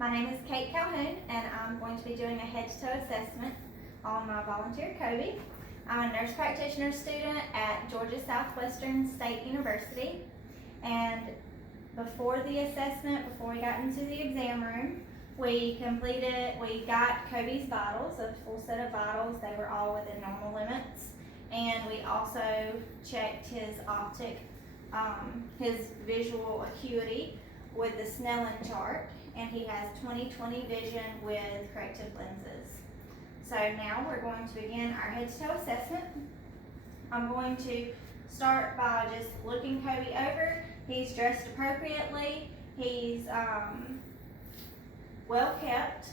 My name is Kate Calhoun, and I'm going to be doing a head-to-toe assessment on my volunteer Kobe. I'm a nurse practitioner student at Georgia Southwestern State University, and before the assessment, before we got into the exam room, we got Kobe's vitals, a full set of vitals. They were all within normal limits, and we also checked his his visual acuity with the Snellen chart, and he has 20/20 vision with corrective lenses. So now we're going to begin our head-to-toe assessment. I'm going to start by just looking Kobe over. He's dressed appropriately. He's well kept,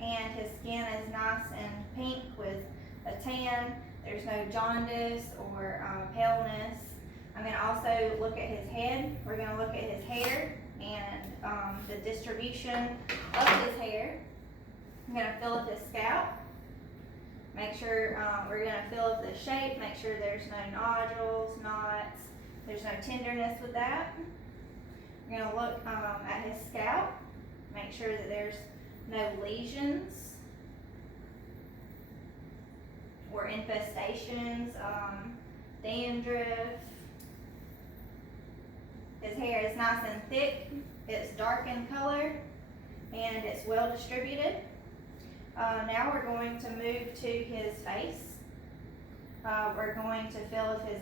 and his skin is nice and pink with a tan. There's no jaundice or paleness. I'm going to also look at his head. We're going to look at his hair and the distribution of his hair. I'm going to feel of his scalp. Make sure we're going to feel of the shape. Make sure there's no nodules, knots. There's no tenderness with that. We're going to look at his scalp. Make sure that there's no lesions or infestations, dandruff. His hair is nice and thick, it's dark in color, and it's well distributed. Now we're going to move to his face. We're going to feel if his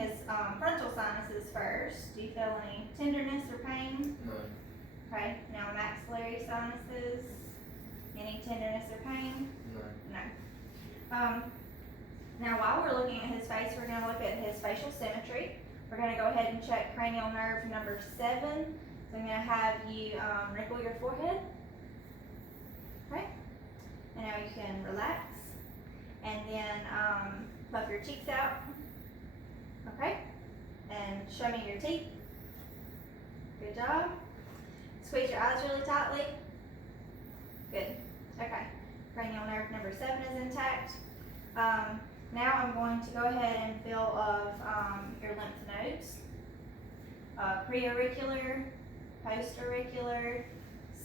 his frontal sinuses first. Do you feel any tenderness or pain? No. Okay, now maxillary sinuses. Any tenderness or pain? No. No. Now while we're looking at his face, we're going to look at his facial symmetry. We're going to go ahead and check cranial nerve number 7. So I'm going to have you wrinkle your forehead. Okay. And now you can relax. And then puff your cheeks out. Okay. And show me your teeth. Good job. Squeeze your eyes really tightly. Good. Okay. Cranial nerve number 7 is intact. Now I'm going to go ahead and feel of your lymph nodes. Preauricular, postauricular,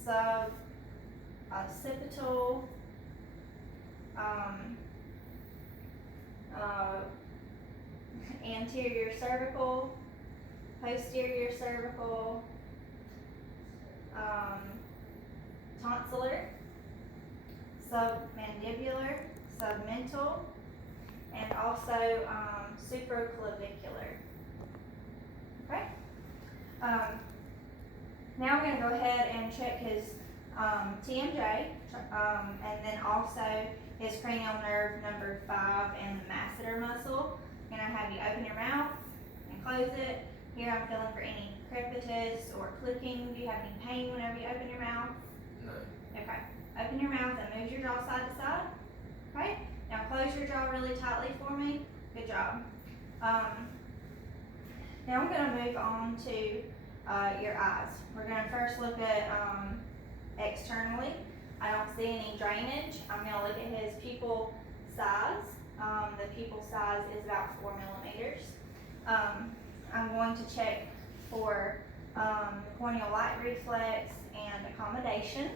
suboccipital, anterior cervical, posterior cervical, tonsillar, submandibular, submental, and also supraclavicular. Okay. Now we're going to go ahead and check his TMJ, and then also his cranial nerve number 5 and the masseter muscle. I'm going to have you open your mouth and close it. Here I'm feeling for any crepitus or clicking. Do you have any pain whenever you open your mouth? No. Okay. Open your mouth and move your jaw side to side. Okay. Now close your jaw really tightly for me. Good job. Now I'm going to move on to your eyes. We're going to first look at externally. I don't see any drainage. I'm going to look at his pupil size. The pupil size is about 4 millimeters. I'm going to check for corneal light reflex and accommodation.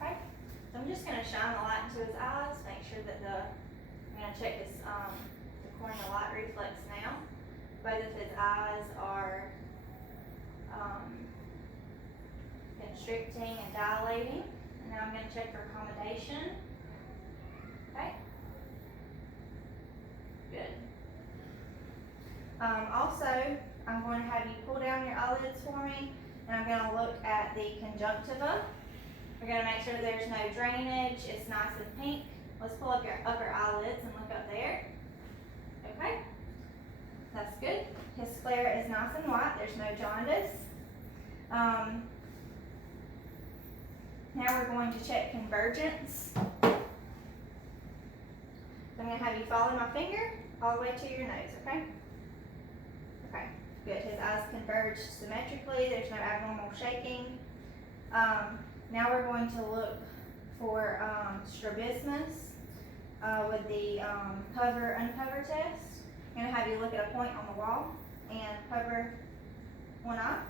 Okay, so I'm just going to shine the light into his eyes, make sure that I'm going to check this, the corneal light reflex now. Both of his eyes are constricting and dilating. And now I'm going to check for accommodation. Okay. Good. Also, I'm going to have you pull down your eyelids for me, and I'm going to look at the conjunctiva. We're going to make sure there's no drainage. It's nice and pink. Let's pull up your upper eyelids and look up there. Okay. That's good. His sclera is nice and white. There's no jaundice. Now we're going to check convergence. So I'm going to have you follow my finger all the way to your nose, okay? Okay, good. His eyes converge symmetrically. There's no abnormal shaking. Now we're going to look for strabismus with the cover-uncover test. I'm gonna have you look at a point on the wall and cover one eye.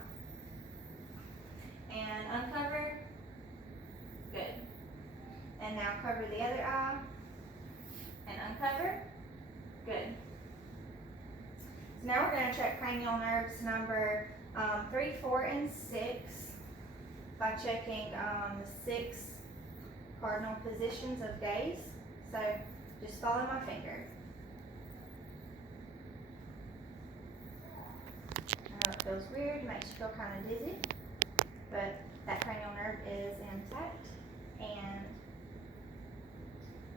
And uncover. Good. And now cover the other eye. And uncover. Good. So now we're going to check cranial nerves number 3, 4, and 6 by checking the 6 cardinal positions of gaze. So just follow my finger. I know it feels weird, makes you feel kind of dizzy, but that cranial nerve is intact. And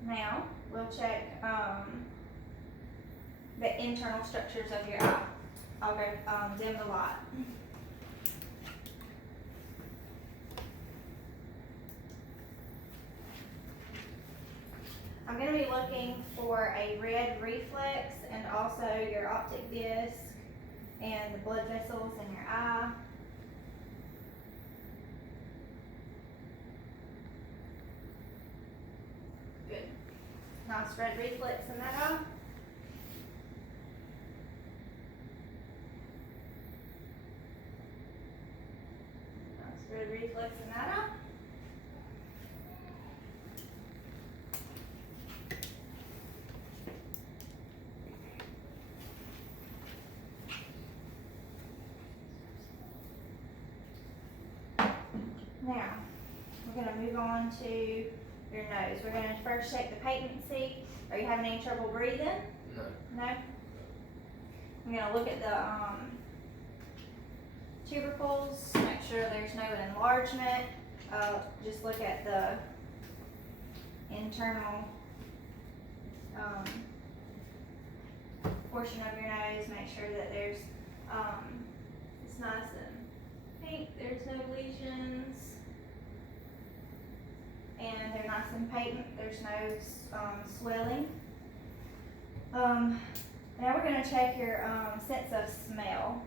now we'll check the internal structures of your eye. I'll go dim the light. I'm going to be looking for a red reflex and also your optic disc and the blood vessels in your eye. Good. Nice red reflex in that eye. Nice red reflex in that eye. Now, we're going to move on to your nose. We're going to first check the patency. Are you having any trouble breathing? No. No? I'm going to look at the tubercles, make sure there's no enlargement. Just look at the internal portion of your nose, make sure that there's it's nice and pink, there's no lesions. And they're nice and patent, there's no swelling. Now we're going to check your sense of smell.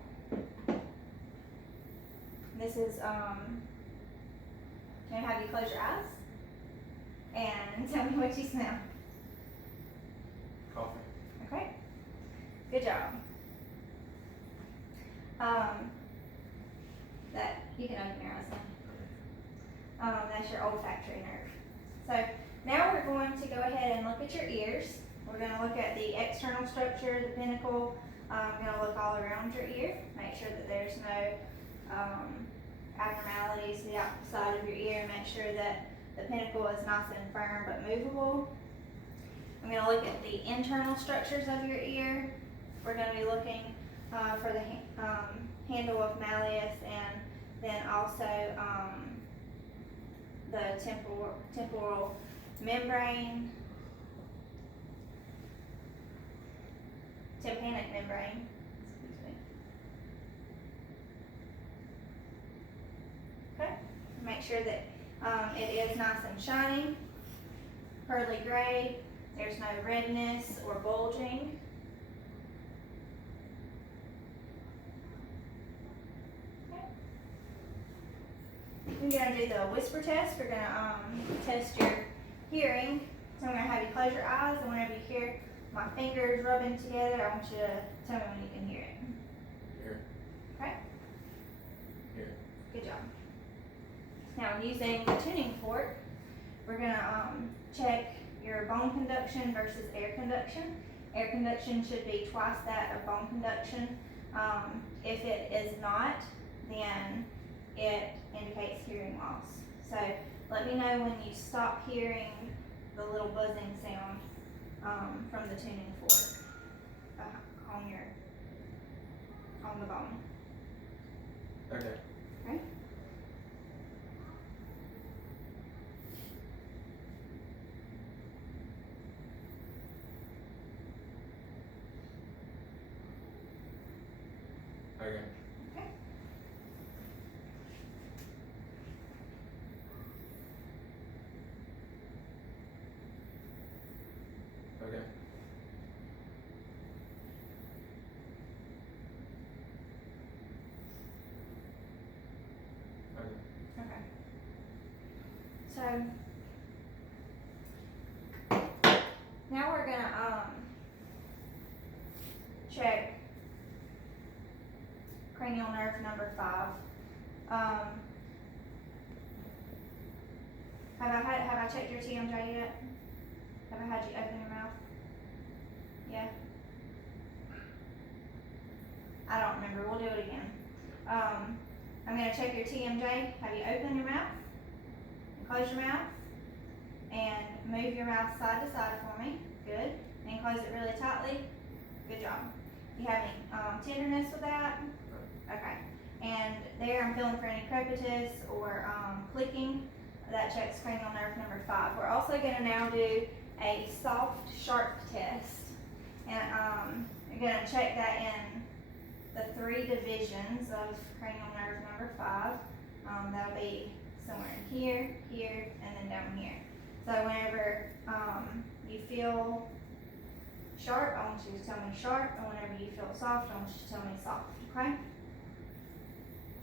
This is, can I have you close your eyes? And tell me what you smell. Coffee. Okay, good job. That, you can open your eyes now. That's your olfactory nerve. So now we're going to go ahead and look at your ears. We're going to look at the external structure, the pinnacle. I'm going to look all around your ear, make sure that there's no abnormalities to the outside of your ear, and make sure that the pinnacle is nice and firm but movable. I'm going to look at the internal structures of your ear. We're going to be looking for the handle of malleus, and then also the temporal membrane, tympanic membrane, excuse me. Okay, make sure that it is nice and shiny, pearly gray, there's no redness or bulging. We're going to do the whisper test. We're going to test your hearing. So I'm going to have you close your eyes, and whenever you hear my fingers rubbing together, I want you to tell me when you can hear it. Here. Okay? Here. Good job. Now, using the tuning fork, we're going to check your bone conduction versus air conduction. Air conduction should be twice that of bone conduction. If it is not, then it indicates hearing loss. So let me know when you stop hearing the little buzzing sound from the tuning fork on the bone. Okay. Okay? Okay. Okay. Okay. Okay. So now we're gonna check cranial nerve number 5. Have I checked your TMJ yet? Have I had you open your mouth? Yeah? I don't remember, we'll do it again. I'm gonna check your TMJ. Have you opened your mouth? Close your mouth. And move your mouth side to side for me. Good. And close it really tightly. Good job. You have any tenderness with that? Okay. And there I'm feeling for any crepitus or clicking. That checks cranial nerve number 5. We're also gonna now do a soft sharp test. And you're gonna check that in the 3 divisions of cranial nerve number 5. That'll be somewhere in here, here, and then down here. So whenever you feel sharp, I want you to tell me sharp, and whenever you feel soft, I want you to tell me soft, okay?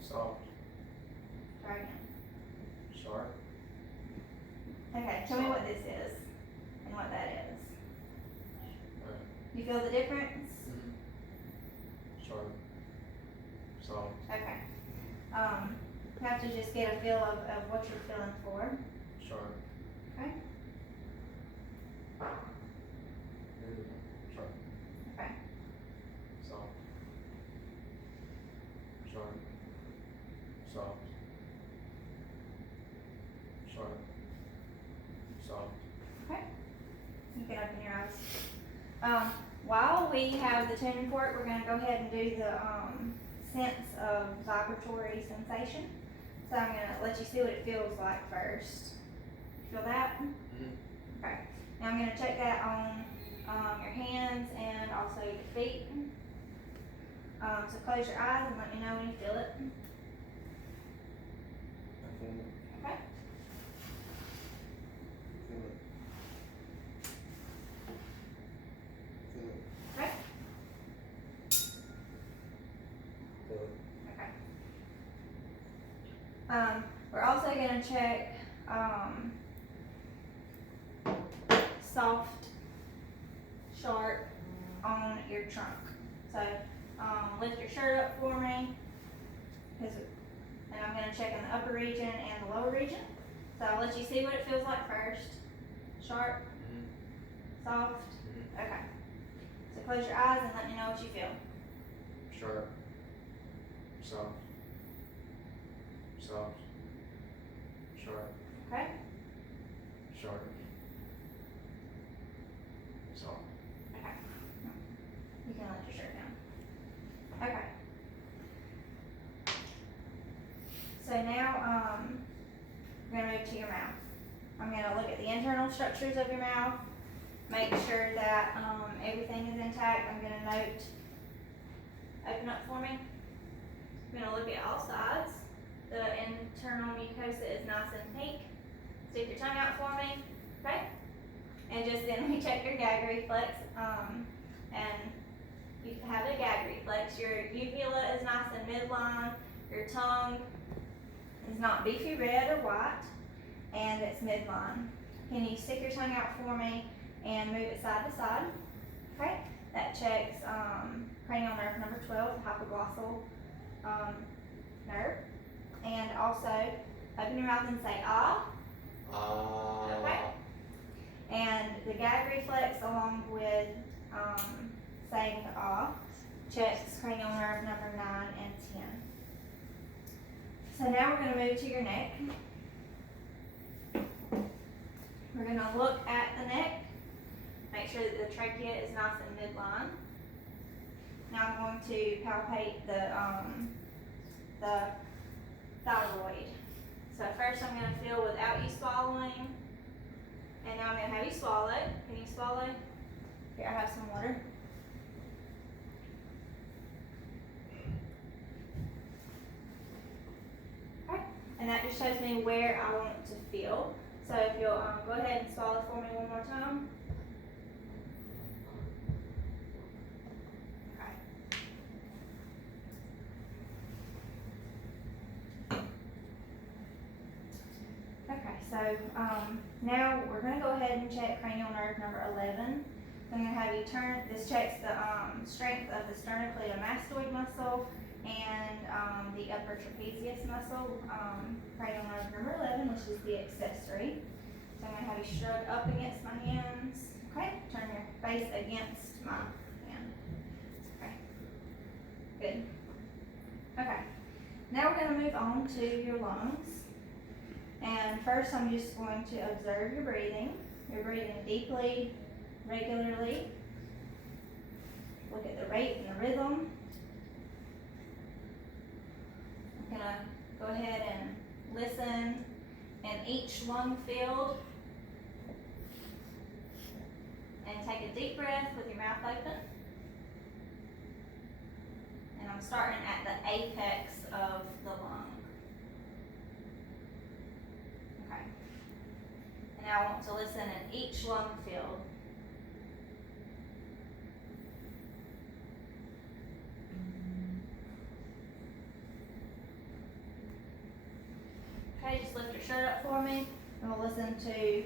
Soft. Try again. Sharp. Okay, tell me what this is and what that is. Okay. You feel the difference? Sharp. Soft. Okay. You have to just get a feel of what you're feeling for. Sharp. Okay. Sharp. Okay. Soft. Sharp. Soft. Sharp. Soft. You can open your eyes. While we have the tuning fork, we're going to go ahead and do the sense of vibratory sensation. So I'm going to let you see what it feels like first. Feel that? Okay. Now I'm going to check that on your hands and also your feet. So close your eyes and let me know when you feel it. I feel it. Okay. Feel it. Feel it. Okay. Feel it. Okay. We're also going to check soft, sharp on your trunk. So lift your shirt up for me, and I'm going to check in the upper region and the lower region. So I'll let you see what it feels like first. Sharp, soft. Okay. So close your eyes and let me know what you feel. Sharp. Soft. Soft. Sharp. Okay. Sharp. Soft. Okay. You can let your shirt down. Okay. So now we're going to move to your mouth. I'm going to look at the internal structures of your mouth, make sure that everything is intact. I'm going to note, open up for me. I'm going to look at all sides. The internal mucosa is nice and pink. Stick your tongue out for me, okay? And just then we check your gag reflex, and you have a gag reflex. Your uvula is nice and midline. Your tongue is not beefy red or white, and it's midline. Can you stick your tongue out for me and move it side to side? Okay, that checks cranial nerve number 12, the hypoglossal nerve. And also, open your mouth and say ah. Okay. And the gag reflex, along with saying the ah, checks cranial nerve number 9 and 10. So now we're going to move to your neck. We're going to look at the neck, make sure that the trachea is nice and midline. Now I'm going to palpate the thyroid. So first I'm going to feel without you swallowing, and now I'm going to have you swallow. Can you swallow? Here, I have some water. Okay, and that just shows me where I want to feel. So if you'll go ahead and swallow for me one more time. So now we're going to go ahead and check cranial nerve number 11. So I'm going to have you turn, this checks the strength of the sternocleidomastoid muscle and the upper trapezius muscle, cranial nerve number 11, which is the accessory. So I'm going to have you shrug up against my hands. Okay, turn your face against my hand. Okay, good. Okay, now we're going to move on to your lungs. And first I'm just going to observe your breathing. You're breathing deeply, regularly. Look at the rate and the rhythm. I'm going to go ahead and listen in each lung field. And take a deep breath with your mouth open. And I'm starting at the apex of the lung. Okay. And now I want to listen in each lung field. Okay, just lift your shirt up for me, and we'll listen to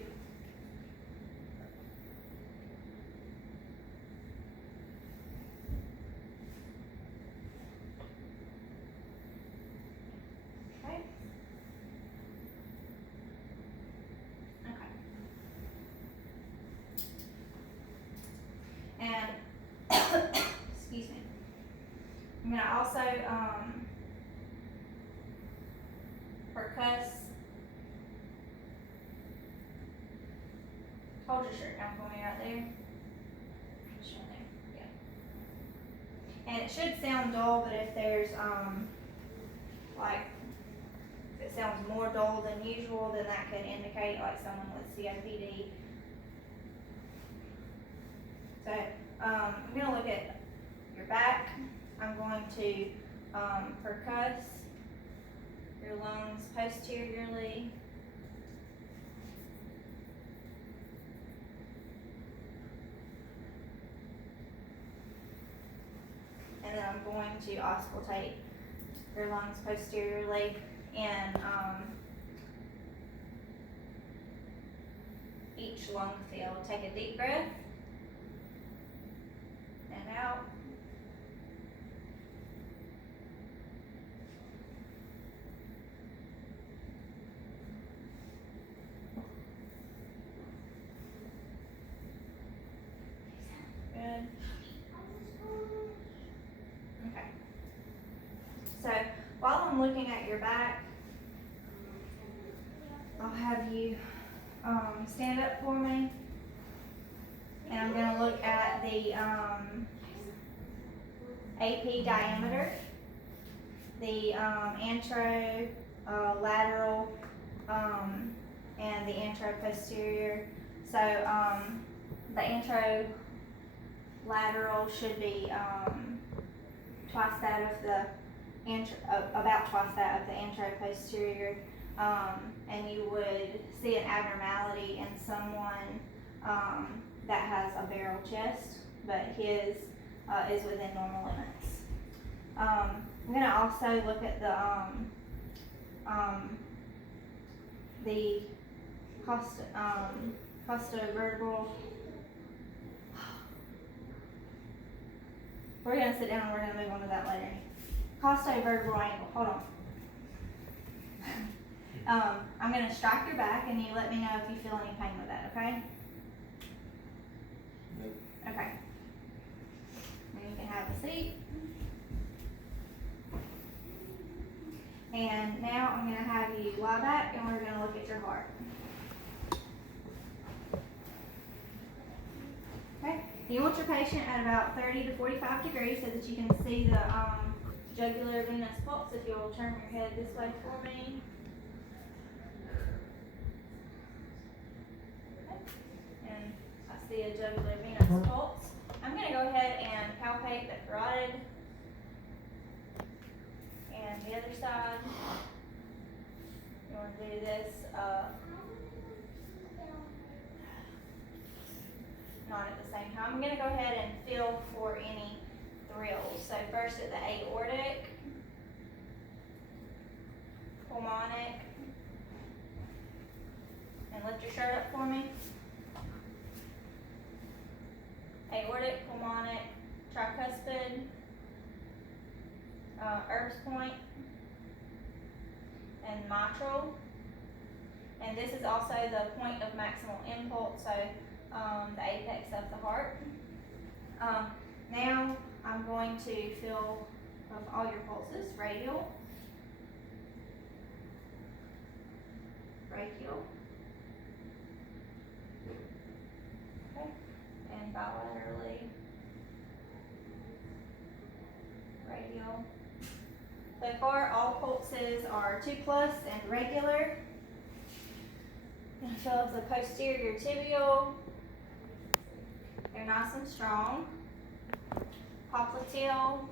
and excuse me. I'm gonna also percuss. Hold your shirt down for me right there. Just right there. Yeah. And it should sound dull, but if there's like if it sounds more dull than usual, then that could indicate like someone with COPD. So I'm going to look at your back. I'm going to percuss your lungs posteriorly. And then I'm going to auscultate your lungs posteriorly and each lung field. Take a deep breath. And out. Good. Okay. So while I'm looking at your back, I'll have you stand up for me. And I'm going to look at the AP diameter, the anterolateral, and the anteroposterior. So the anterolateral should be twice that of the about twice that of the anteroposterior, and you would see an abnormality in someone that has a barrel chest, but his is within normal limits. I'm going to also look at the costovertebral. We're going to sit down and we're going to move on to that later. Costovertebral angle. Hold on. I'm going to strike your back and you let me know if you feel any pain with that, okay? Okay. And you can have a seat. And now I'm going to have you lie back and we're going to look at your heart. Okay. You want your patient at about 30 to 45 degrees so that you can see the jugular venous pulse. If you'll turn your head this way for me. Okay. And I see a jugular venous pulse. I'm going to go ahead and palpate the carotid and the other side. You want to do this not at the same time. I'm going to go ahead and feel for any thrills. So first at the aortic, pulmonic, and lift your shirt up for me. Aortic, pulmonic, tricuspid. Erb's point, and mitral. And this is also the point of maximal impulse, so the apex of the heart. Now I'm going to feel of all your pulses: radial, brachial, okay, and bilaterally, radial. So far, all pulses are 2+ and regular. And feel of the posterior tibial. They're nice and strong. Popliteal.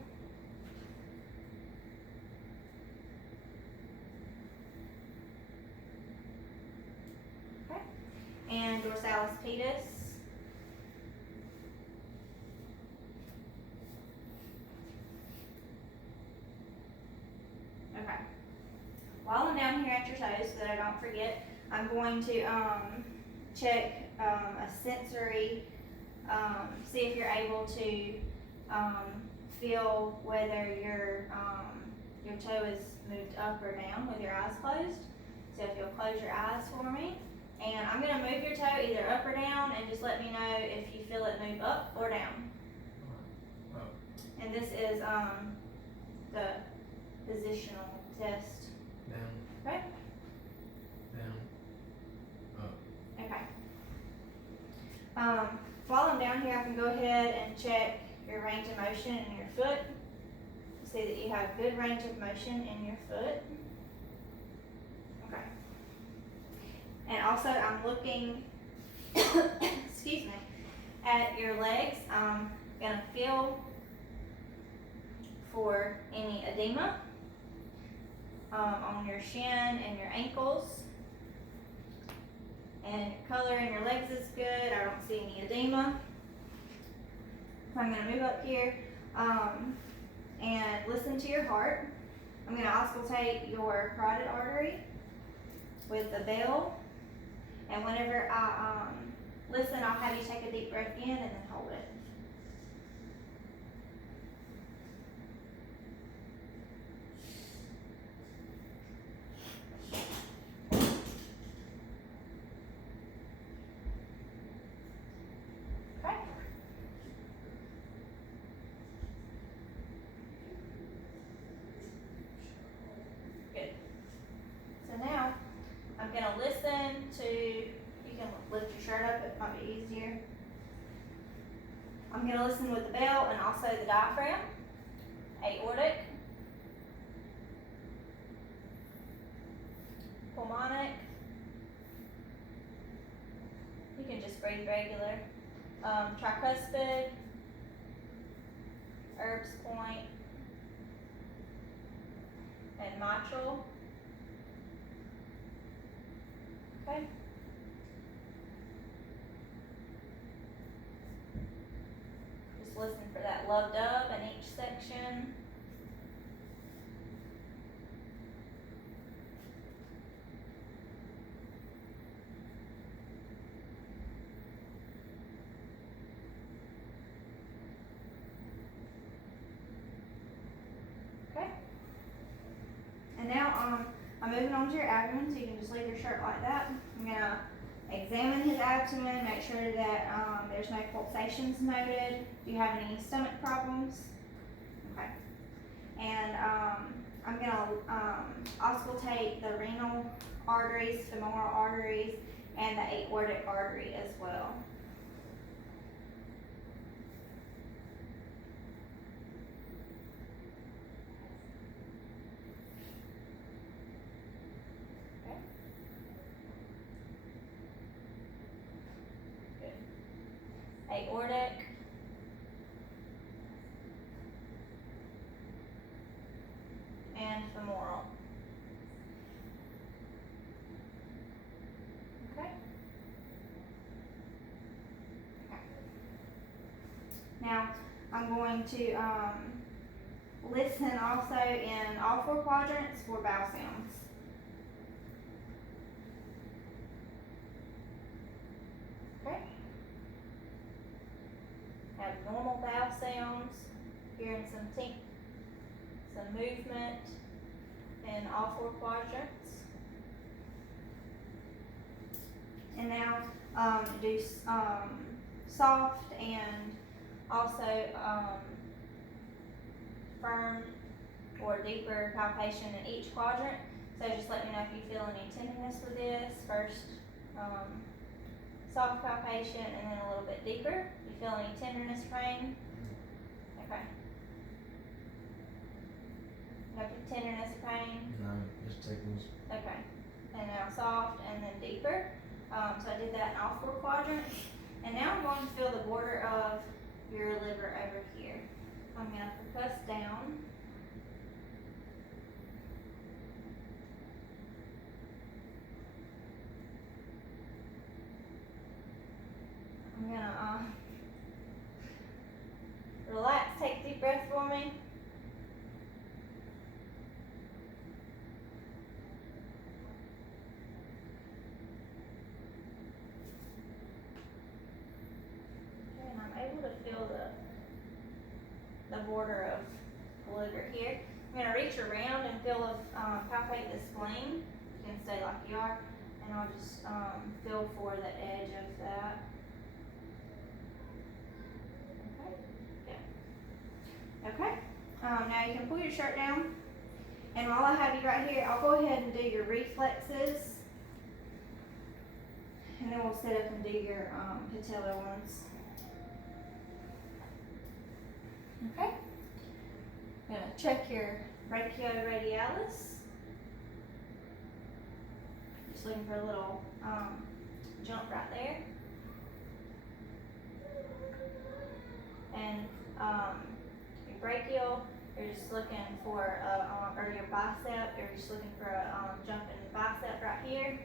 Okay. And dorsalis pedis. Okay. While I'm down here at your toes, so that I don't forget, I'm going to check a sensory, see if you're able to feel whether your toe is moved up or down with your eyes closed. So if you'll close your eyes for me, and I'm going to move your toe either up or down, and just let me know if you feel it move up or down. And this is the positional test. Down. Okay. Down. Up. Okay. While I'm down here, I can go ahead and check your range of motion in your foot. See that you have good range of motion in your foot. Okay. And also, I'm looking, excuse me, at your legs. I'm gonna feel for any edema on your shin and your ankles. And your color in your legs is good. I don't see any edema. So I'm going to move up here and listen to your heart. I'm going to auscultate your carotid artery with the bell. And whenever I listen, I'll have you take a deep breath in and then hold it. I'm going to listen to, you can lift your shirt up, it might be easier. I'm going to listen with the bell and also the diaphragm, aortic, pulmonic, you can just breathe regular, tricuspid, Erb's point, and mitral. Okay. Just listen for that love dub in each section. Okay. And now I'm moving on to your abdomen, so you can just leave your shirt like that. I'm going to examine his abdomen, make sure that there's no pulsations noted. Do you have any stomach problems? Okay. And I'm going to auscultate the renal arteries, femoral arteries, and the aortic artery as well. Aortic, and femoral. Okay. Now I'm going to listen also in all 4 quadrants for vowel sounds. Okay. Have normal vowel sounds, hearing some tink, some movement in all 4 quadrants. And now do soft and also firm or deeper palpation in each quadrant. So just let me know if you feel any tenderness with this. First, soft palpation and then a little bit deeper. You feel any tenderness, pain? Okay. No tenderness, pain? No, just tickles. Okay. And now soft and then deeper. So I did that in all 4 quadrants. And now I'm going to feel the border of your liver over here. I'm going to percuss down. I'm gonna relax, take a deep breath for me. Okay, and I'm able to feel the border of the liver here. I'm gonna reach around and palpate the spleen. You can stay like you are, and I'll just feel for the edge of that. Okay, now you can pull your shirt down, and while I have you right here, I'll go ahead and do your reflexes, and then we'll sit up and do your patellar ones. Okay, I'm gonna check your brachioradialis. Just looking for a little jump right there, and brachial, you're just looking for or your bicep, you're just looking for a jump in the bicep right here.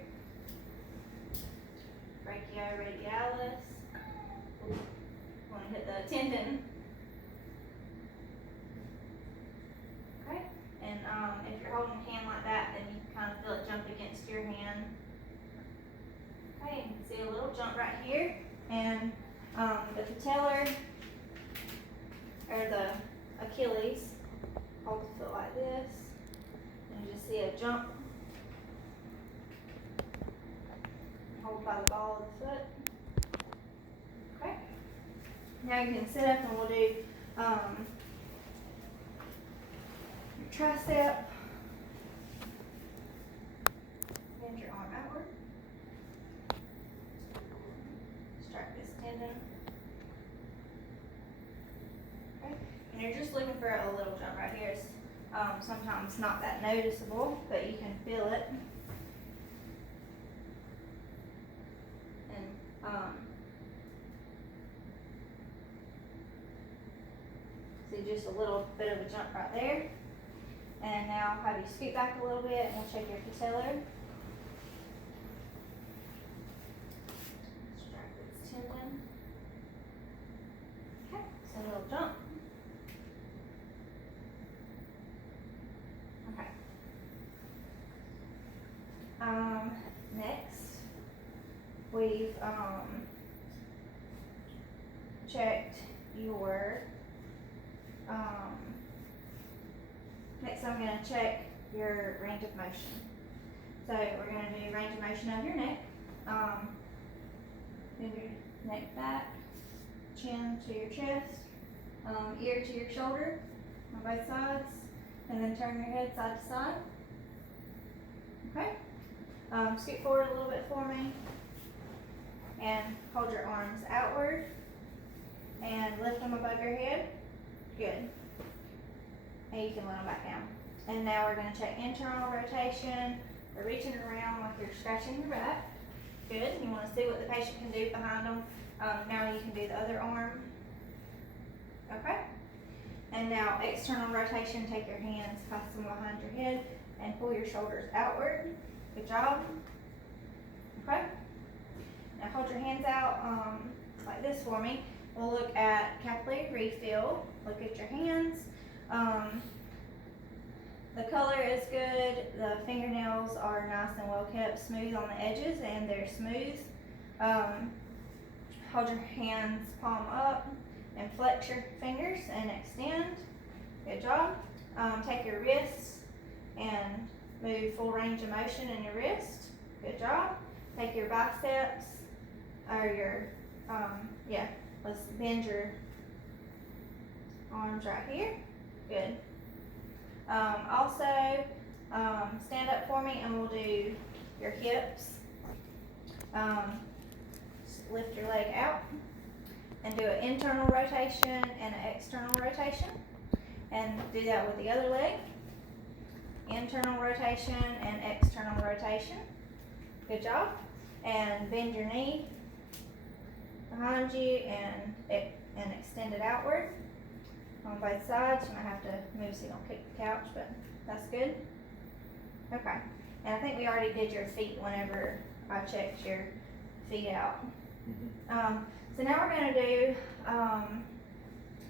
Brachioradialis. Want to hit the tendon. Okay, and if you're holding your hand like that, then you can kind of feel it jump against your hand. Okay, you can see a little jump right here, and the patellar or the Achilles, hold the foot like this, and you just see a jump, hold by the ball of the foot. Okay, now you can sit up and we'll do your tricep, bend your arm outward, strike this tendon. And you're just looking for a little jump right here. It's sometimes not that noticeable, but you can feel it. And see just a little bit of a jump right there. And now I'll have you scoot back a little bit and we'll check your patellar. Strike this tendon. Okay, so a little jump. Next, we've checked your, next I'm going to check your range of motion. So we're going to do range of motion of your neck, move your neck back, chin to your chest, ear to your shoulder on both sides, and then turn your head side to side. Okay. Scoot forward a little bit for me and hold your arms outward and lift them above your head. Good. And you can let them back down. And now we're going to check internal rotation. We're reaching around like you're scratching your back. Good. You want to see what the patient can do behind them. Now you can do the other arm. Okay. And now external rotation. Take your hands, clasp them behind your head, and pull your shoulders outward. Good job. Okay. Now hold your hands out like this for me. We'll look at capillary refill. Look at your hands. The color is good. The fingernails are nice and well kept, smooth on the edges, and they're smooth. Hold your hands palm up and flex your fingers and extend. Good job. take your wrists and move full range of motion in your wrist. Good job. Take your biceps, or your, let's bend your arms right here. Good. Also, stand up for me and we'll do your hips. Just lift your leg out and do an internal rotation and an external rotation. And do that with the other leg. Internal rotation and external rotation. Good job. And bend your knee behind you and extend it outward on both sides. You might have to move so you don't kick the couch, but that's good. Okay. And I think we already did your feet whenever I checked your feet out. So now we're going to do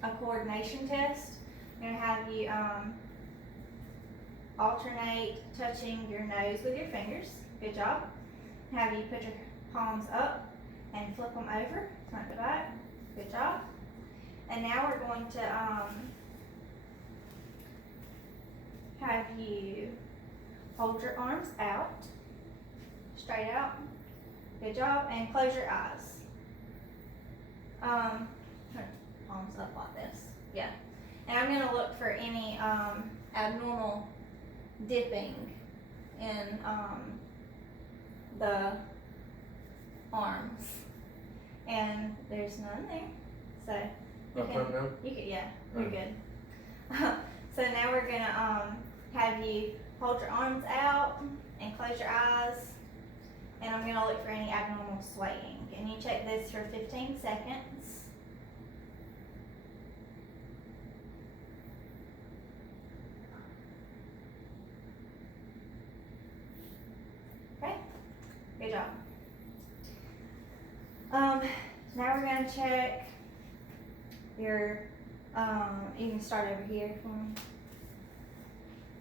a coordination test. I'm going to have you alternate touching your nose with your fingers. Good job. Have you put your palms up and flip them over, front to back. Good job. And now we're going to have you hold your arms out, straight out. Good job. And close your eyes. Palms up like this. Yeah. And I'm going to look for any abnormal dipping in the arms. And there's none there. So you could, yeah, you're good. So now we're gonna have you hold your arms out and close your eyes. And I'm gonna look for any abnormal swaying. And you check this for 15 seconds. Okay, good job. Now we're gonna check your, you can start over here for me.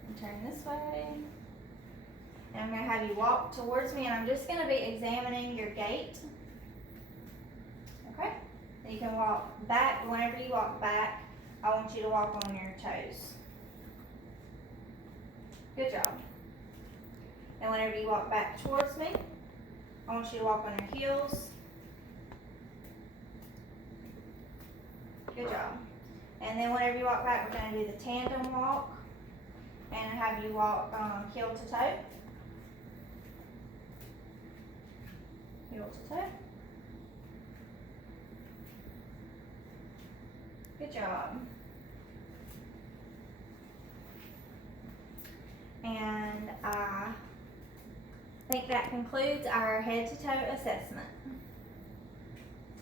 And turn this way. And I'm gonna have you walk towards me, and I'm just gonna be examining your gait. Okay? And you can walk back. Whenever you walk back, I want you to walk on your toes. Good job. And whenever you walk back towards me, I want you to walk on your heels. Good job. And then whenever you walk back, we're going to do the tandem walk and have you walk heel to toe. Heel to toe. Good job. And I think that concludes our head to toe assessment.